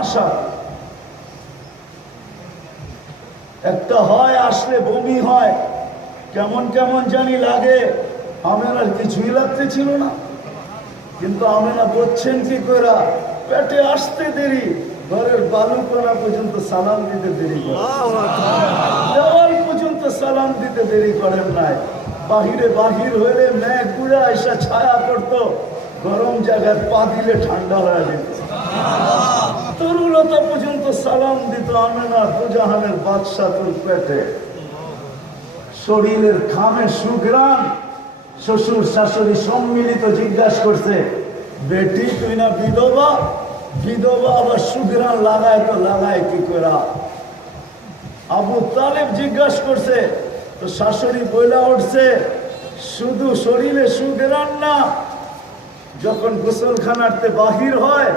আসা, একটা হয় আসলে বমি হয়, কেমন কেমন জানি লাগে। আমেনার কিছুই লাগতে ছিল না, কিন্তু আমেনা বলছেন কি করে, পেটে আসতে দেরি, ঘরের বালুকোনা পর্যন্ত সালাম দিতে দেরি করে, দেওয়াল পর্যন্ত সালাম দিতে দেরি করেন নাই। বাহিরে বাহির হইলে মেঘ গুড়া এসে ছায়া করতো, গরম জায়গায় পা দিলে ঠান্ডা হয়ে যেত। তরুলতা পর্যন্ত সালাম দিত আমেনা, দুজাহানের বাদশা তোর পেটে। শরীরের ঘামে সুঘ্রাণ, শ্বশুর শাশুড়ি সম্মিলিত জিজ্ঞাসা করছে, বেটি তুই না বিধবা? বিধবা আবার সুঘ্রাণ লাগায় তো লাগায় কি করা? আবু তালেব জিজ্ঞাসা করছে, তো শাশুড়ি বইলা উঠছে, শুধু শরীরে সুঘ্রাণ না, যখন গোসলখানাতে বাহির হয়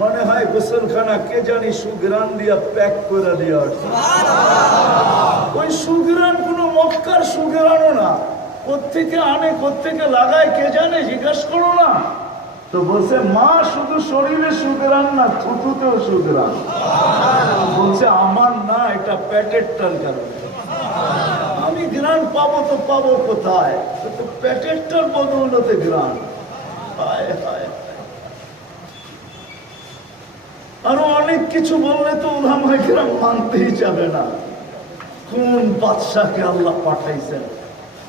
মনে হয় গোসলখানা কে জানি সুঘ্রাণ দিয়া প্যাক করে দিয়ে আসছে। ওই সুঘ্রাণ কোনো মক্কার সুঘ্রাণও না, কোত্থেকে আনে কোত্থেকে লাগায় কে জানে, জিজ্ঞাসা করো না। তো বলছে মা শুধু শরীরে সুঘ্রাণ না, থুতুতেও সুঘ্রাণ। বলছে আমার না, এটা পেটেরটার কারণে। আমি ঘ্রাণ পাবো তো পাবো কোথায়, তো পেটেরটার বদৌলতে ঘ্রাণ। হায় হায়, আরো অনেক কিছু বললে তো উলামায়ে কেরাম মানতেই যাবে না। কোন বাদশাকে আল্লাহ পাঠাইছেন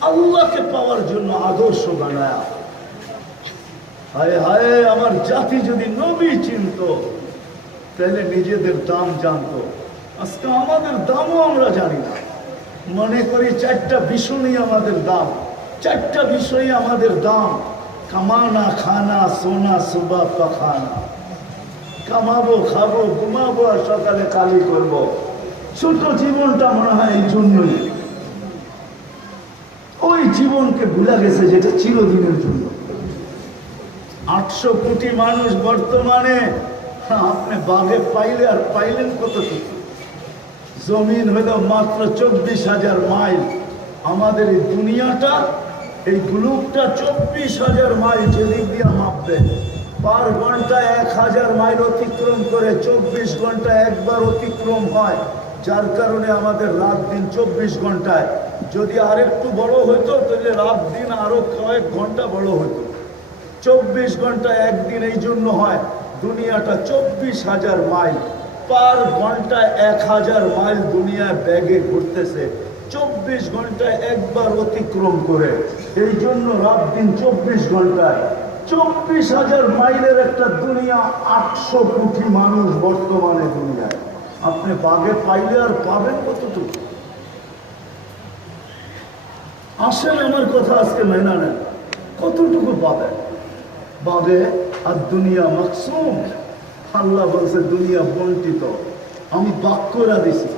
আল্লাহকে পাওয়ার জন্য আদর্শ বানায়া। হায় হায়, আমার জাতি যদি নবী চিনত তাহলে নিজেদের দাম জানতো। আজকে আমাদের দামও আমরা জানি না, মনে করি চারটা বিষয়ই আমাদের দাম, চারটা বিষয়ই আমাদের দাম। কামানা, খানা, সোনা, সুবা, পাখানা। কামাবো, খাবো, ঘুমাবো আর সকালে কালি করব। ছোট জীবনটা মনে হয় এই জন্যই, ওই জীবনকে ভুলা গেছে যেটা চিরদিনের জন্য। 800 কোটি মানুষ বর্তমানে, আপনি বাঘে পাইলে আর পাইলেন কতটুকু? জমিন হইল মাত্র 24,000 মাইল। আমাদের এই দুনিয়াটা, এই গ্লুবটা 24,000 মাইল যেদিক দিয়ে মাপবে। পার ঘন্টায় 1000 মাইল অতিক্রম করে 24 ঘন্টা একবার অতিক্রম হয়, যার কারণে আমাদের রাত দিন 24 ঘন্টায়। যদি আরেকটু বড় হইতো তাহলে রাত দিন আরো কয়েক ঘন্টা বড় হইতো। 24 ঘন্টা একদিন এই জন্য হয়, দুনিয়াটা 24,000 মাইল। পার ঘন্টায় 1000 মাইল দুনিয়ায় ব্যাগে ঘুরতেছে, 24 ঘন্টায় একবার অতিক্রম করে। এই জন্য রাত দিন 24 ঘন্টায়। 24,000 মাইলের একটা দুনিয়া, 800 কোটি মানুষ বর্তমানে দুনিয়ায়। আপনি বাঘে পাইলে আর পাবেন কতটুকু? আসেন আমার কথা আজকে মেনা নেন, কতটুকু পাবেন? বাঘে আর দুনিয়া মাকসুম। আল্লাহ বলছে দুনিয়া বন্টিত, আমি বাক করে দিছি।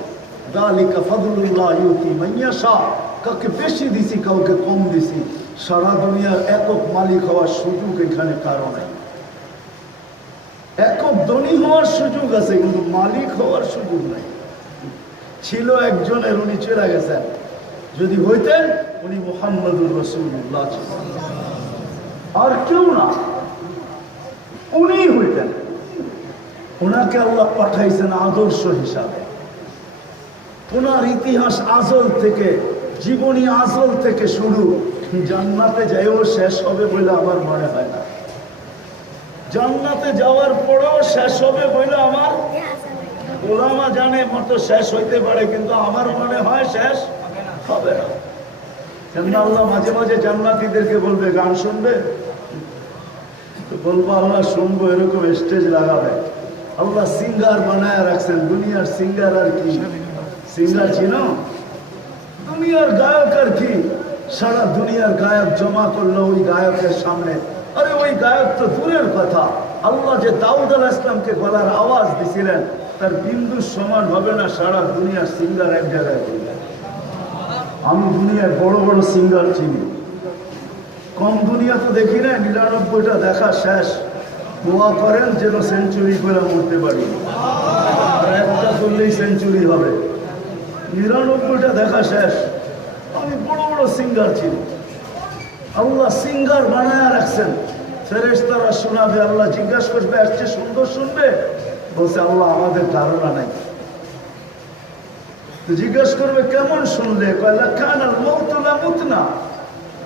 যালিকা ফাদলুল্লাহ ইউতি মান ইয়াশা, কাউকে বেশি দিছি কাউকে কম দিছি। সারা দুনিয়ার একক মালিক হওয়ার সুযোগ এখানে কারো নাই। একক ধনী হওয়ার সুযোগ আছে, কিন্তু মালিক হওয়ার সুযোগ নাই। ছিল একজনের, উনি চলে গেছেন। যদি হইতেন উনি মুহাম্মদুর রাসূলুল্লাহ, আর কেউ না, উনি হইতেন। ওনাকে আল্লাহ পাঠাইছেন আদর্শ হিসাবে। ওনার ইতিহাস আজল থেকে, জীবনী আজল থেকে শুরু। জান্নাতে যাইও শেষ হবে বলে আমার মনে হয় না, জান্নাতে যাওয়ার পরেও শেষ হবে বলে আমার ওলামা জানে মতো শেষ হইতে পারে, কিন্তু আমার মনে হয় শেষ হবে না। কেন আল্লাহ মাঝে মাঝে জান্নাতীদেরকে বলবে গান শুনবে, তো বলবো আল্লাহ শুনবো, এরকম স্টেজ লাগাবে। আল্লাহ সিঙ্গার বানায় রাখছেন, দুনিয়ার সিঙ্গার আর কি? সিঙ্গার ছিল দুনিয়ার গায়ক আর কি? সারা দুনিয়ার গায়ক জমা করলো ওই গায়কের সামনে। আরে ওই গায়ক তো দূরের কথা, আল্লাহ যে দাউদ আলাইহিস সালামকে গলার আওয়াজ দিছিলেন তার বিন্দুর সমান হবে না সারা দুনিয়ার সিঙ্গার এক জায়গায়। আমি দুনিয়ায় বড় বড় সিঙ্গার চিনি, কম দুনিয়া তো দেখি না। 99টা দেখা শেষ। দোয়া করেন যেন সেঞ্চুরি করে মরতে পারি, আর একটা করলেই সেঞ্চুরি হবে। 99টা দেখা শেষ। আমি বড় বড় সিঙ্গার চিনি। আল্লাহ সিঙ্গার বানায় রাখছেন, ফেরেশতারা শোনাবে। আল্লাহ জিজ্ঞাসা করবে আসছে সুন্দর শুনবে, বলছে আল্লাহ আমাদের ধারণা নাই। তো জিজ্ঞেস করবে কেমন শুনলে?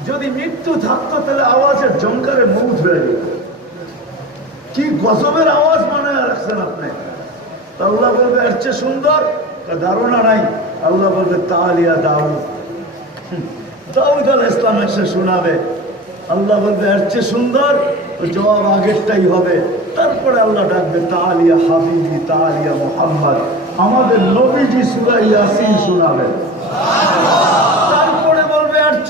যদি মৃত্যু থাকতো তাহলে আওয়াজের জঙ্কারে মৌত হয়ে যেত। কি গজবের আওয়াজ বানায় রাখছেন আপনি। আল্লাহ বলবে এর চেয়ে সুন্দর? ধারণা নাই। আল্লাহ বলবে তালিয়া দাউদ, দাউদ আলাইহিস সালাম এসে শোনাবে। আল্লাহ বলবে এর চেয়ে সুন্দর? জবাব আগেরটাই হবে। তারপরে আল্লাহ ডাকবে তালিয়া হাবিবি, তালিয়া মুহাম্মদ, আমাদের নবীজি সূরা ইয়াসিন শোনাবেন।